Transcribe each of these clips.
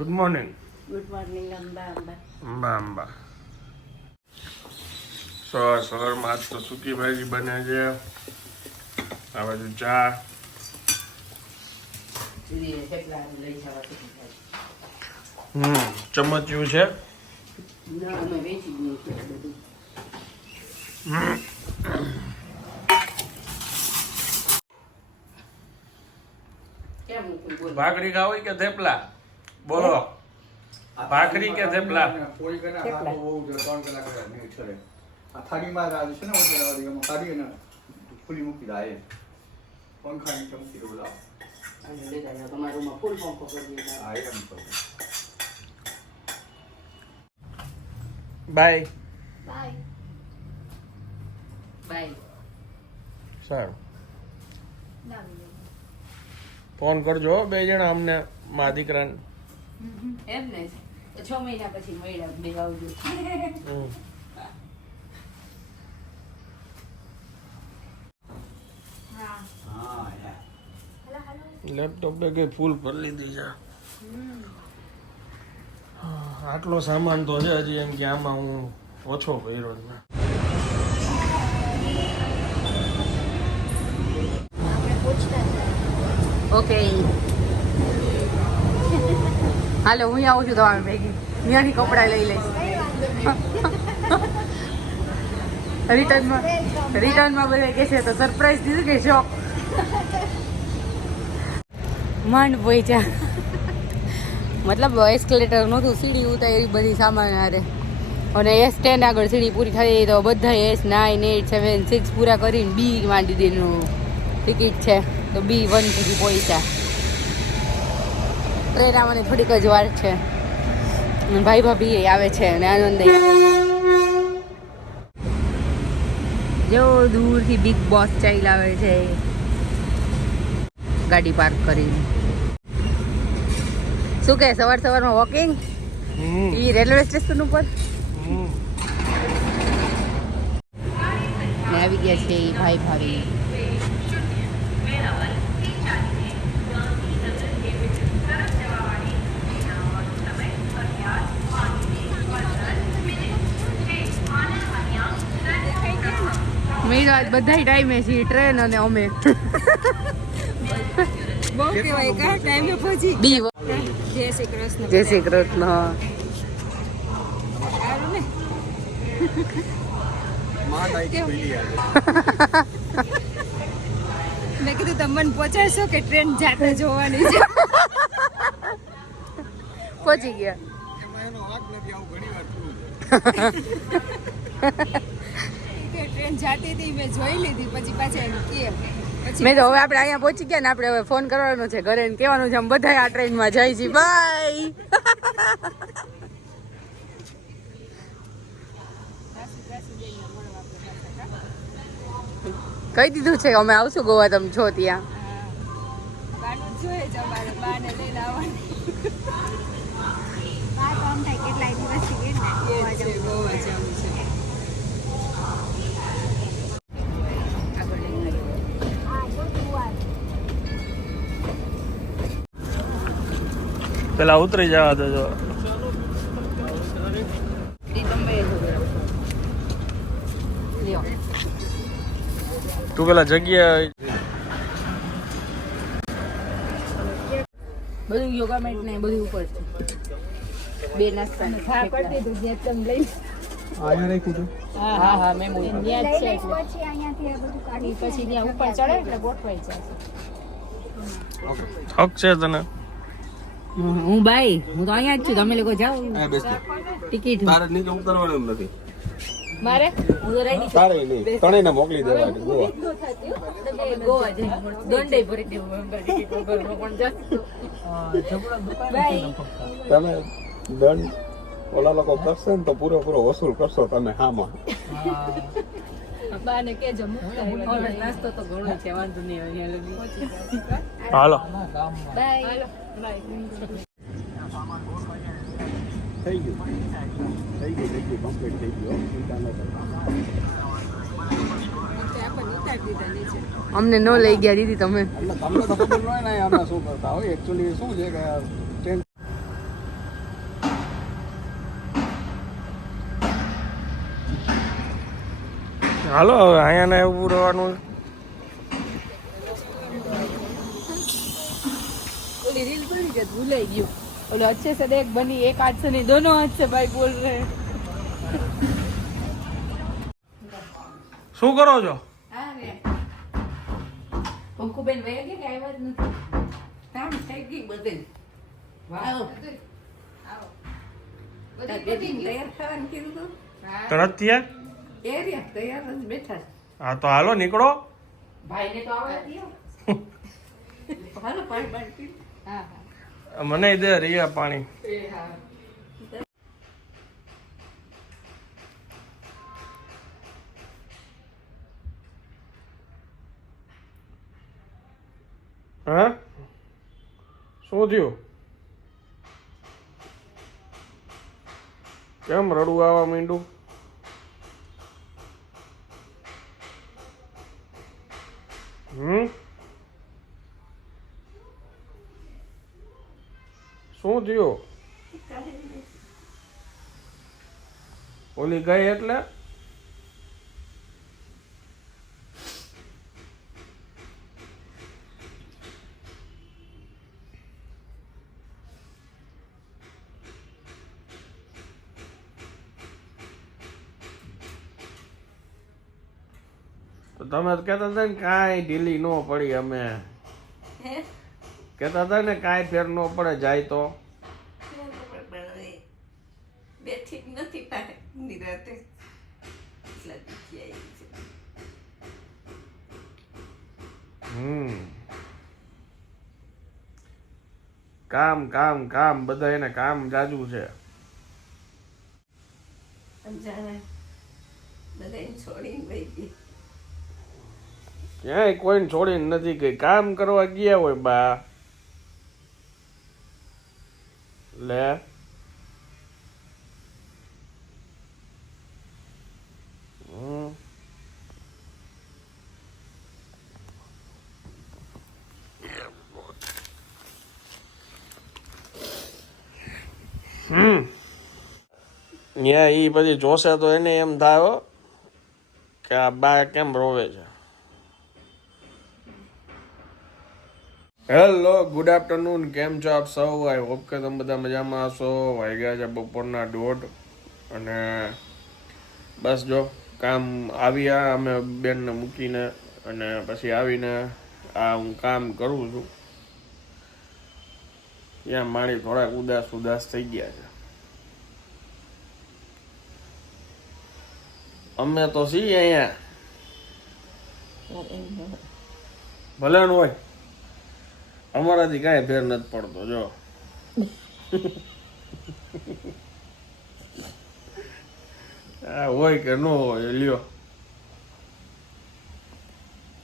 Good morning good morning Amba Amba Amba Amba સવાર સવારમાં આજ તો સૂકી ભાજી બને છે. આ બાજુ ચા. હમ ચમચ્યું છે? ભાખરી ખાવી કે થેપલા? બોલો. ભાખરી કે થેપલા. આ થાળીમાં રાજ છે ને કાઢી અને મૂકી દા એ કહું બાય. બાય. સારું. ફોન કરજો બે જણા અમને મા દીકરાને. એમ ને. તો છ મહિના પછી મળ્યા બે આવજો. હા. યાર લેપટોપ બે કઈ ફૂલ ભરી લીધી છે. હા, આટલો સામાન તો છે હજી એમ કે આમાં હું ઓછો કર્યો છે. ઓકે હાલો, હું આવું છું તમારી ભેગી. ત્યાંથી કપડાં લઈ લઈશ. રિટર્નમાં રિટર્નમાં બધા કહે છે, તો સરપ્રાઈઝ દીધું કે શોક માંડ જા. મતલબ એસ્કેલેટર નહોતું, સીડી ઉતારી બધી સામાન હારે. અને એસ ટેન આગળ સીડી પૂરી થઈ તો બધા S nine eight seven six પૂરા કરીને બી માંડી દીધું ટિકિટ છે, તો બી વન સુધી પહોંચ્યા. આવવાની થોડીક જ વાર છે. ભાઈ ભાભી એ આવે છે અને આનંદ. જો દૂરથી બિગ બોસ ચાઇલ આવે છે. ગાડી પાર્ક કરીને. શું કે સવાર સવારમાં વોકિંગ એ રેલવે સ્ટેશન ઉપર? હમ. ને આવી ગયા છે એ ભાઈ ભાભી. મેં આજ બધા ટાઈમે છીએ ટ્રેન અને અમે. બહુ કહેવાય કયા ટાઈમે પહોંચી બી જય શ્રી કૃષ્ણ. જય શ્રી કૃષ્ણ. માં કીધું તમે મને પહોંચાડશો કે ટ્રેન જાતે જોવાની છે? પહોંચી ગયા. એમાં એનો વાંક નથી આવું ઘણી વાર થયું છે. કે ટ્રેન જાતી હતી મેં જોઈ લીધી પછી પાછા એમ કે મેં તો હવે આપણે અહીંયા પહોંચી ગયા ને આપણે હવે ફોન કરવાનો છે ઘરે કહેવાનું છે બધા આ ટ્રેનમાં જાય છે બાય કહી દીધું છે અમે આવશું ગોવા તમે છો ત્યાં. પેલા ઉતરી જવા દેજો. તું પેલા જગ્યા બધું યોગા મેટ ને બધું ઉપર છે. બે નાસ્તા ને હા કરી દીધું જે તમે લઈ અહીંયા રાખ્યું હતું હા હા હા મેં ત્યાં જ છે કાઢી પછી ત્યાં ઉપર ચડે એટલે ગોઠવાઈ જાય. ઠક છે તને? હું ભાઈ હું તો અહીંયા જ છું. તમે લોકો જાઓ. ટિકિટ તારે નીચે ઉતરવાનું એમ નથી. મારે? હું તો રેડી તારે નહીં. ત્રણેયને મોકલી દેવા ગોવા. ગોવા જઈ દંડે ભરી દેવું. એમ કરી ટિકિટ વગરનો પણ તમે દંડ ઓલા લોકો કરશે ને તો પૂરેપૂરો વસૂલ કરશો તમે હામાં. બાને કેજો મુકતા આવ્યા. ઓલો નાસ્તો તો ઘણો છે વાંધો નહીં અહીંયા લગી. હાલો બાય થઈ ગયું થઈ ગયું થઈ ગયું કમ્પ્લીટ થઈ ગયું ચિંતા ન કરતા તો આપણને ઉતારી દીધા નીચે અમને ન લઈ ગયા દીદી તમે. તમને તો ખબર ન હોય ને આમાં શું કરતા? હોય એકચ્યુઅલી શું છે કે હાલો હવે અહીંયા ને ઊભું રહેવાનું ઓલી રીલ પડી ગઈ ભૂલાઈ ગયું. ઓલો અચ્છે સે દેખ બની એક હાથ છે ને દોનો હાથ છે ભાઈ બોલ રહે. શું કરો છો? અંકુબેન વયા આવ્યા જ નથી? કામ થઈ ગઈ બધે. વાવ. તૈયાર થવાનું કીધું એ રહ્યા તૈયાર જ બેઠા છે. હા તો હાલો નીકળો. ભાઈને તો આવવા દો હાલો પાણી પાણી હા હા. મને દે રિયા પાણી. એ હા. હા? શું થયું? કેમ રડવું આવવા માંડ્યું હમ. શું થયું? ઓલી ગઈ એટલે? તમે તો કહેતા હતા ને કાંઈ ઢીલી ન પડી અમે. કહેતા હતા ને કાંઈ ફેર ન પડે જાય તો. બેઠી નથી નિરાતે. હમ. કામ કામ કામ બધા એને કામ જાજુ છે. છોડી ગઈ ક્યાંય કોઈને છોડીને નથી ગઈ. કામ કરવા ગયા હોય બા. લે. હમ. ત્યાં એ પછી જોશે તો એને એમ થાય કે આ બા કેમ રોવે છે? હેલો ગુડ આફ્ટરનૂન કેમ છો આપ સૌ? આઈ હોપ કે તમે બધા મજામાં હશો. વાગ્યા છે બપોરના દોઢ. અને બસ જો કામ આવ્યા અમે બેનને મૂકીને અને પછી આવીને આ હું કામ કરું છું. ત્યાં માણી થોડાક ઉદાસ ઉદાસ થઈ ગયા છે. અમે તો છીએ અહીંયા. ભલે હોય. અમારાથી કાંઈ ફેર નથી પડતો જો. આ હોય કે ન હોય લ્યો.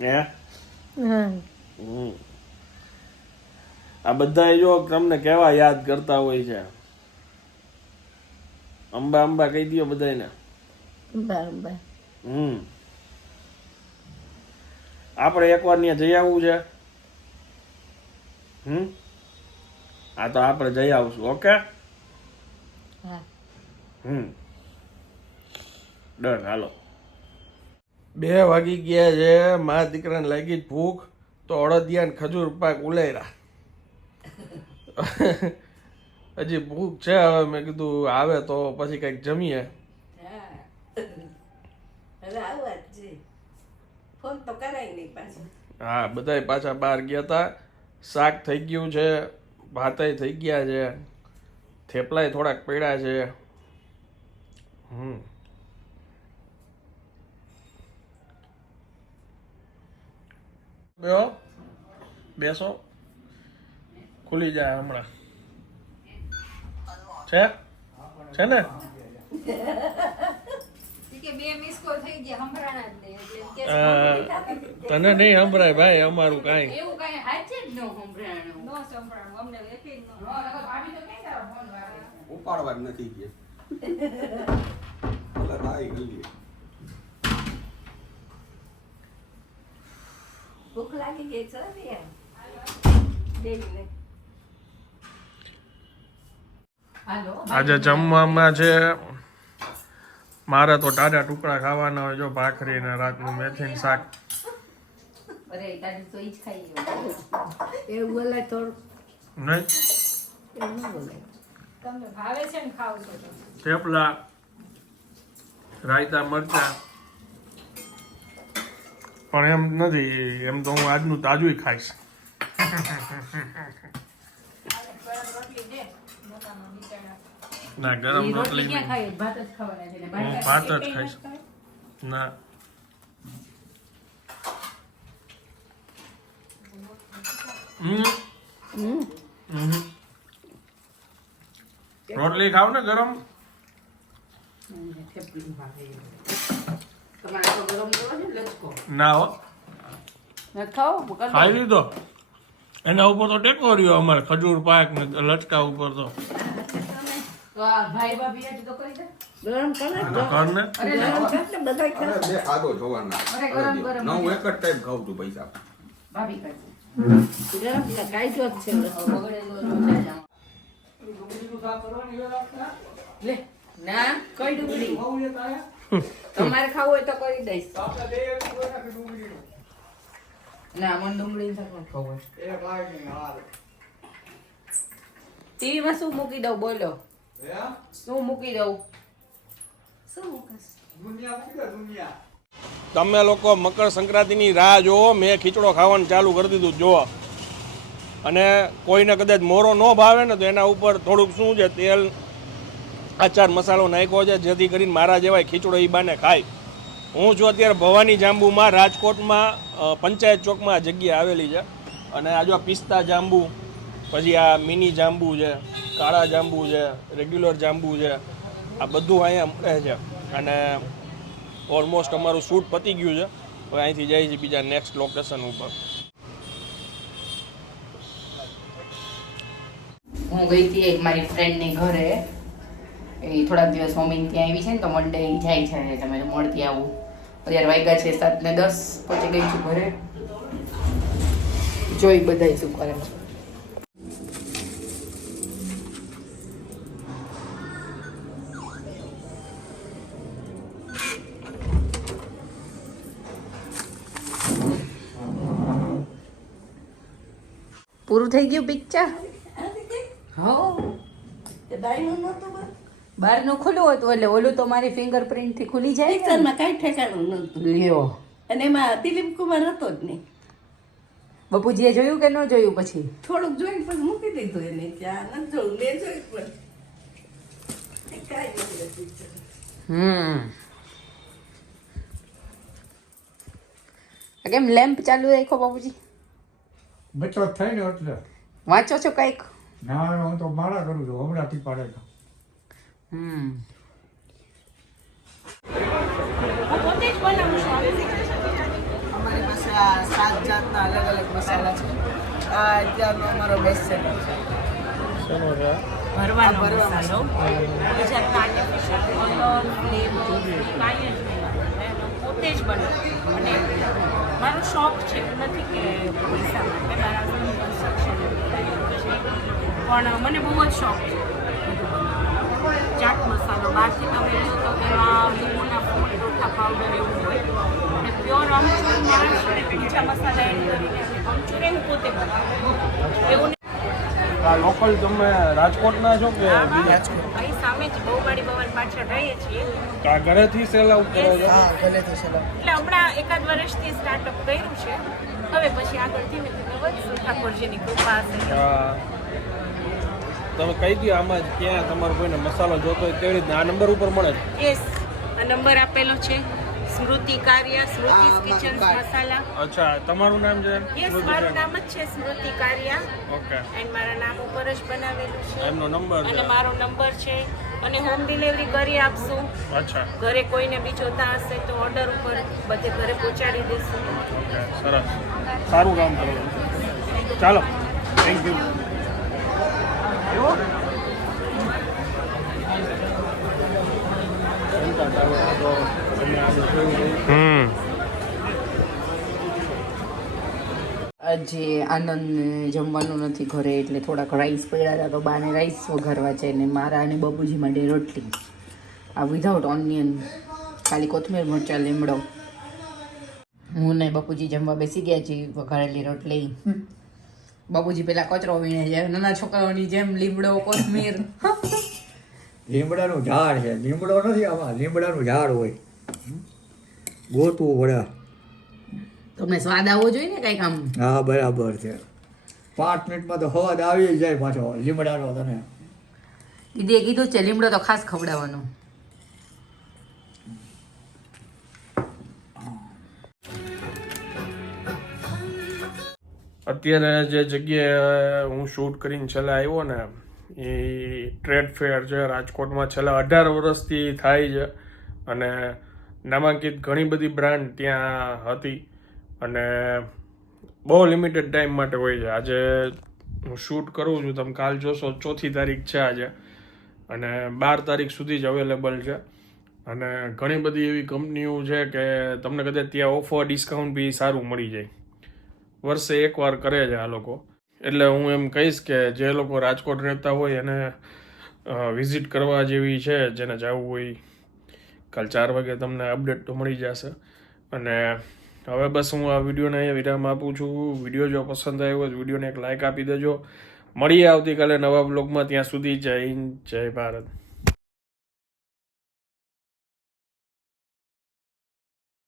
હે? આ બધા જો તમને કેવા યાદ કરતા હોય છે? અંબા અંબા કહી દો બધાને ને હમ. આપણે એકવાર ત્યાં જઈ આવવું છે. હમ? હા તો આપણે જઈ આવશું ઓકે? હમ. ડન હાલો. બે વાગી ગયા છે મા દીકરાને લાગી ભૂખ તો અડદિયા ને ખજૂર પાક ઉલાયરા. હજી ભૂખ છે હવે મેં કીધું આવે તો પછી કંઈક જમીએ. હવે આવવા જ છે. ફોન તો કરાય નહીં પાછું. હા બધાય પાછા બહાર ગયા હતા શાક થઈ ગયું છે ભાતાય થઈ ગયા છે થેપલાય થોડાક પડ્યા છે. હમ. બેહો. બેસો. ખુલી જાય હમણાં. છે? છે ને? તને નહીં સંભળાય ભાઈ અમારું કાંઈ. ઉપાડવા જ નથી ગયા. ભૂખ લાગી ગઈ છે આજે જમવામાં છે મારે તો ટાટા ટુકડા ખાવાના હોય જો ભાખરી ને રાતનું મેથીનું શાક. અરે તારી તો ઈ જ ખાઈ એવું બોલાય નહીં. એવું ન બોલાય. તમને ભાવે છે ને ખાવ થેપલા રાયતા મરચા. પણ એમ નથી એમ તો હું આજનું તાજું ખાઈશ ગરમ રોટલી દે મોટામાં બિચારા ના ગરમ રોટલી. ભાત જ ખાવાના છે ને? ભાત હું ભાત જ ખાઈશ ના હમ. હમ. હમ. રોટલી ખાવ ને ગરમ? ને હો. ખાઈ લીધો. એના ઉપર તો ટેકો રહ્યો અમારે ખજૂર પાક ને લચકા ઉપર તો. તો આ ભાઈ ભાભી આજે તો કરી દે. ગરમ કરે અને તો. ગરમ કરે ને ખાય. બે ખાધો જોવાના. અરે ગરમ ગરમ. ના એક જ ટાઈમ છું પૈસા. ભાભી કરશે ગરમ એટલે કાયદો જ છે. બગડેલું રોટલા જ આમાં. લે ના કઈ ડુંગળી? તમારે ખાવું હોય તો કરી દઈશ. ના મને ડુંગળી ખાવું ટીવી શું મૂકી દઉં બોલો. શું મૂકી દઉં? તમે લોકો મકર સંક્રાંતિની રાહ જોવો મેં ખીચડો ખાવાનું ચાલુ કરી દીધું જો અને કોઈને કદાચ મોરો ન ભાવે ને તો એના ઉપર થોડુંક શું છે તેલ આચાર મસાલો નાખ્યો છે જેથી કરીને મારા જેવાય ખીચડો એ બાને ખાય. હું છું અત્યારે ભવાની જાંબુમાં રાજકોટમાં પંચાયત ચોકમાં આ જગ્યા આવેલી છે. અને આ જો પિસ્તા જાંબુ પછી આ મિની જાંબુ છે. કાળા જાંબુ છે રેગ્યુલર જાંબુ છે, આ બધું અહીંયા મળે છે. અને ઓલમોસ્ટ અમારું શૂટ પતી ગયું છે. હવે અહીંથી જાય છે બીજા નેક્સ્ટ લોકેશન ઉપર. હું ગઈ હતી એક મારી ફ્રેન્ડની ઘરે. એ થોડાક દિવસ મમ્મી ત્યાં આવી છે ને, તો મંડે જાય છે તમે મળતી આવું. અત્યારે વાગ્યા છે સાત ને દસ, પહોંચી ગઈ છું ઘરે. જોઈ બધા શું કરે છે. પૂરું થઈ ગયું પિક્ચર હો. દાઈનું બહારનું ખુલ્લું હતું એટલે ઓલું તો મારી ફિંગરપ્રિન્ટથી ખુલી જાય. પિક્ચરમાં કાંઈ ઠેકાણું નહોતું. લ્યો. અને એમાં દિલીપ કુમાર હતો જ નહીં. બપુજીએ જોયું કે ન જોયું પછી? થોડુંક જોઈને પછી મૂકી દીધું એને ત્યાં નથી જોયું મેં જોયું પણ કાંઈ નથી હમ. કેમ લેમ્પ ચાલુ રાખ્યો બાપુજી? બચત થઈ ને એટલે. વાંચો છો કંઈક? ના હું તો માળા કરું છું હમણાંથી પાડે તો હમ. અમારી પાસે આ સાત જાતના અલગ અલગ મસાલા છે. આ અત્યારનો અમારો બેસ્ટ સેલર છે. ભરવાનો ભરવાનો મસાલો. ગુજરાતના આર્ટિફિશિયલ કલર ફ્લેવર કાંઈ જ નહીં. પોતે જ બનાવે. અને મારો શોખ છે, એવું નથી કે પૈસા માટે મારા પણ મને બહુ જ શોખ છે. ચાટ મસાલો બહારથી તમે લો તો તેમાં લીંબુના ફૂલ ચોખા પાવડર એવું હોય અને પ્યોર અમચૂર માણસ અને મસાલા એડ કરીને અમચૂર એવું પોતે બનાવે એવું આ લોકલ તમે રાજકોટના છો કે અહીં સામે જ બહુમાળી ભવન પાછળ રહીએ છીએ. આ ઘરેથી સેલ આઉટ કરો છો? હા એટલે હમણાં એકાદ વર્ષથી સ્ટાર્ટઅપ કર્યું છે. હવે પછી આગળ ધીમે ધીમે વધશું. ઠાકોરજીની કૃપા હશે. તમે કહી દો આમાં ક્યાં તમારો કોઈને મસાલો જોતો હોય તેવી રીતના આ નંબર ઉપર મળે યસ આ નંબર આપેલો છે. સ્મૃતિ કાર્ય સ્મૃતિ કિચન મસાલા. અચ્છા તમારું નામ છે? યસ મારું નામ જ છે સ્મૃતિ કાર્ય. ઓકે. એન્ડ મારા નામ ઉપર જ બનાવેલું છે. એમનો નંબર અને મારો નંબર છે. અને હોમ ડિલિવરી કરી આપશું. અચ્છા. ઘરે કોઈને બી જોતા હશે તો ઓર્ડર ઉપર બધે ઘરે પહોંચાડી દઈશું. ઓકે સરસ. સારું કામ કરો. ચાલો. થેન્ક યુ હમ આજે આનંદ જમવાનું નથી ઘરે એટલે થોડાક રાઈસ પડ્યા હતા તો બાને રાઈસ વઘારવા છે ને મારા અને બાબુજી માટે રોટલી. આ વિધાઉટ ઓનિયન ખાલી કોથમીર મરચા લીમડો. હું ને બાપુજી જમવા બેસી ગયા છીએ વઘારેલી રોટલી. બાપુજી પેલા કચરો વીણે છે. નાના છોકરાઓની જેમ લીમડો કોથમીર. લીમડાનું ઝાડ છે. લીમડો નથી આમાં. લીમડાનું ઝાડ હોય. ગોતવું પડે તમને સ્વાદ આવવો જોઈએ ને કંઈક આમ? હા બરાબર છે. પાંચ મિનિટમાં તો હવાદ આવી જાય પાછો લીમડાનો તને. દીદીએ કીધું છે લીમડો તો ખાસ ખવડાવવાનો. અત્યારે જે જગ્યાએ હું શૂટ કરીને છેલ્લા આવ્યો ને એ ટ્રેડ ફેર છે રાજકોટમાં છેલ્લા અઢાર વર્ષથી થાય છે. અને નામાંકિત ઘણી બધી બ્રાન્ડ ત્યાં હતી અને બહુ લિમિટેડ ટાઈમ માટે હોય છે. આજે હું શૂટ કરું છું, તમે કાલ જોશો, ચોથી તારીખ છે આજે અને બાર તારીખ સુધી જ અવેલેબલ છે. અને ઘણી બધી એવી કંપનીઓ છે કે તમને કદાચ ત્યાં ઓફર ડિસ્કાઉન્ટ બી સારું મળી જાય. વર્ષે એકવાર કરે છે આ લોકો. એટલે હું એમ કહીશ કે જે લોકો રાજકોટ રહેતા હોય એને વિઝિટ કરવા જેવી છે, જેને જવું હોય કાલ ચાર વાગે તમને અપડેટ તો મળી જશે. અને હવે બસ હું આ વિડીયોને અહીંયા વિરામ આપું છું. વીડિયો જો પસંદ આવ્યો હોય વિડીયોને એક લાઇક આપી દેજો. મળીએ આવતીકાલે નવા બ્લોગમાં ત્યાં સુધી જય હિન્દ, જય ભારત.